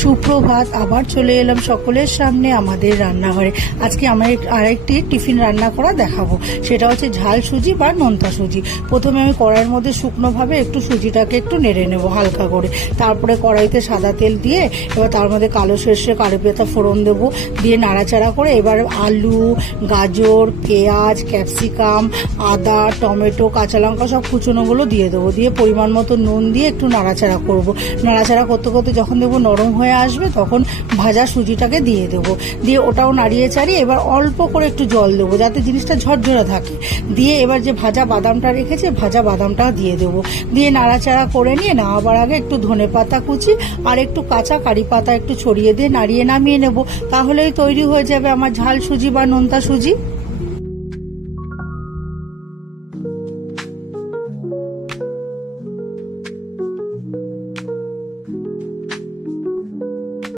সুপ্রভাত, আবার চলে এলাম সকলের সামনে আমাদের রান্নাঘরে। আজকে আমার আরেকটি টিফিন রান্না করা দেখাবো। সেটা হচ্ছে ঝাল সুজি বা নোনতা সুজি। প্রথমে আমি কড়াইয়ের মধ্যে শুকনোভাবে একটু সুজিটাকে একটু নেড়ে নেবো হালকা করে। তারপরে কড়াইতে সাদা তেল দিয়ে এবার তার মধ্যে কালো সর্ষে কারি পাতা ফোড়ন দেবো, দিয়ে নাড়াচাড়া করে এবার আলু, গাজর, পেঁয়াজ, ক্যাপসিকাম, আদা, টমেটো, কাঁচা লঙ্কা সব কুচনোগুলো দিয়ে দেবো। দিয়ে পরিমাণ মতো নুন দিয়ে একটু নাড়াচাড়া করব। নাড়াচাড়া করতে করতে যখন দেবো নরম হয়ে আসবে তখন ভাজা সুজিটাকে দিয়ে দেবো। দিয়ে ওটাও নাড়িয়ে চাড়িয়ে এবার অল্প করে একটু জল দেবো যাতে জিনিসটা ঝরঝরে থাকে। দিয়ে এবার যে ভাজা বাদামটা রেখেছে ভাজা বাদামটা দিয়ে দেবো। দিয়ে নাড়াচাড়া করে নিয়ে নামাবার আগে একটু ধনেপাতা কুচি আর একটু কাঁচা কারি পাতা একটু ছড়িয়ে দিয়ে নাড়িয়ে নামিয়ে নেব। তাহলেই তৈরি হয়ে যাবে আমার ঝাল সুজি বা নোনতা সুজি।